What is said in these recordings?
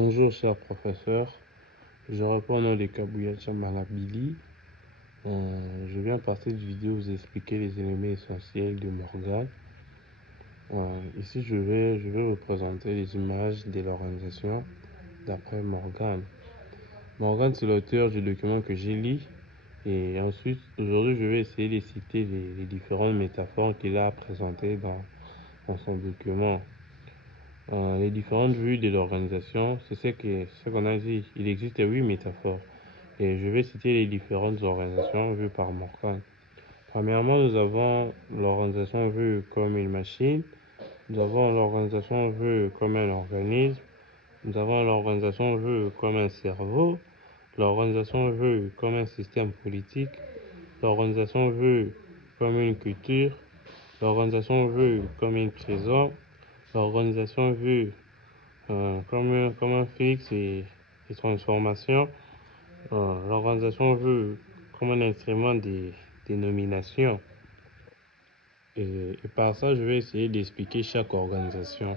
Bonjour cher professeur, je réponds au nom de Kabouya Malabili. Je viens par cette vidéo vous expliquer les éléments essentiels de Morgan. Ici je vais vous présenter les images de l'organisation d'après Morgan. Morgan c'est l'auteur du document que j'ai lu et ensuite aujourd'hui je vais essayer de citer les différentes métaphores qu'il a présentées dans son document. Les différentes vues de l'organisation, c'est ce qu'on a dit. Il existe 8 métaphores. Et je vais citer les différentes organisations vues par Morgan. Premièrement, nous avons l'organisation vue comme une machine. Nous avons l'organisation vue comme un organisme. Nous avons l'organisation vue comme un cerveau. L'organisation vue comme un système politique. L'organisation vue comme une culture. L'organisation vue comme une prison. L'organisation vue comme un fixe et transformation. L'organisation vue comme un instrument de dénomination. Et par ça, je vais essayer d'expliquer chaque organisation.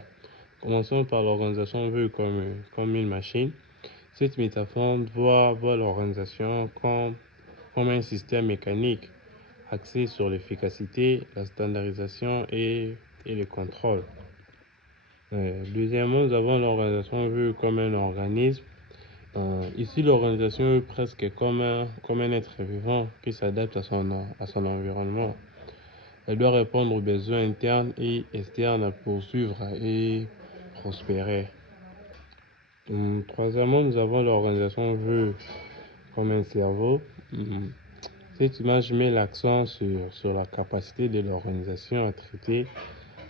Commençons par l'organisation vue comme une machine. Cette métaphore voit l'organisation comme un système mécanique axé sur l'efficacité, la standardisation et le contrôle. Deuxièmement, nous avons l'organisation vue comme un organisme. Ici, l'organisation est presque comme un être vivant qui s'adapte à son environnement. Elle doit répondre aux besoins internes et externes à poursuivre et prospérer. Troisièmement, nous avons l'organisation vue comme un cerveau. Cette image met l'accent sur la capacité de l'organisation à traiter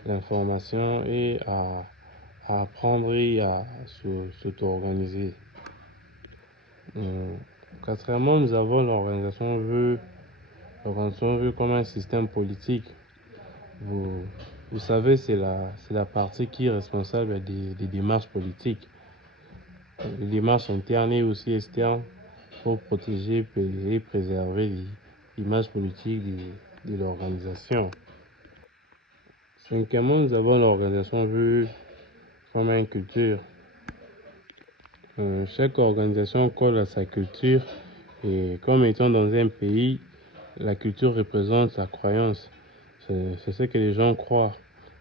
l'information et à apprendre et à s'auto-organiser. Quatrièmement, nous avons l'organisation vue comme un système politique. Vous savez, c'est la partie qui est responsable des démarches politiques. Les démarches internes et aussi externes pour protéger et préserver l'image politique de l'organisation. Cinquièmement, nous avons l'organisation vue comme une culture. Chaque organisation colle à sa culture et comme étant dans un pays, la culture représente sa croyance. C'est ce que les gens croient,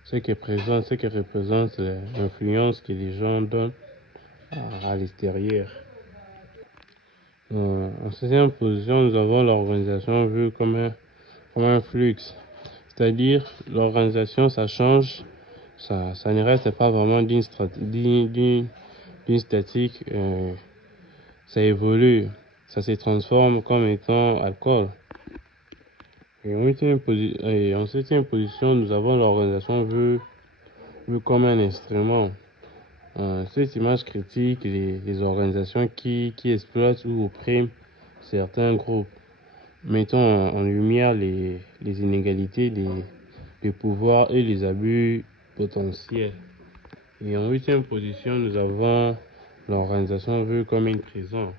ce qui représente l'influence que les gens donnent à l'extérieur. En sixième position, nous avons l'organisation vue comme un flux. C'est-à-dire, l'organisation, ça change, ça ne reste pas vraiment d'une statique, ça évolue, ça se transforme comme étant alcool. Et en septième position, nous avons l'organisation vue comme un instrument. Cette image critique les organisations qui exploitent ou oppriment certains groupes, mettant en lumière les inégalités des pouvoirs et les abus potentiels. Et en huitième position, nous avons l'organisation vue comme une prison.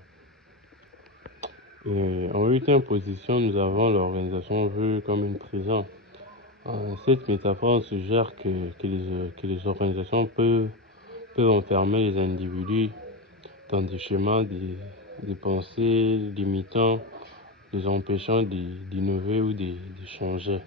Et en huitième position, nous avons l'organisation vue comme une prison. Cette métaphore suggère que les organisations peuvent enfermer les individus dans des schémas de pensée limitant, les empêchant d'innover ou de changer.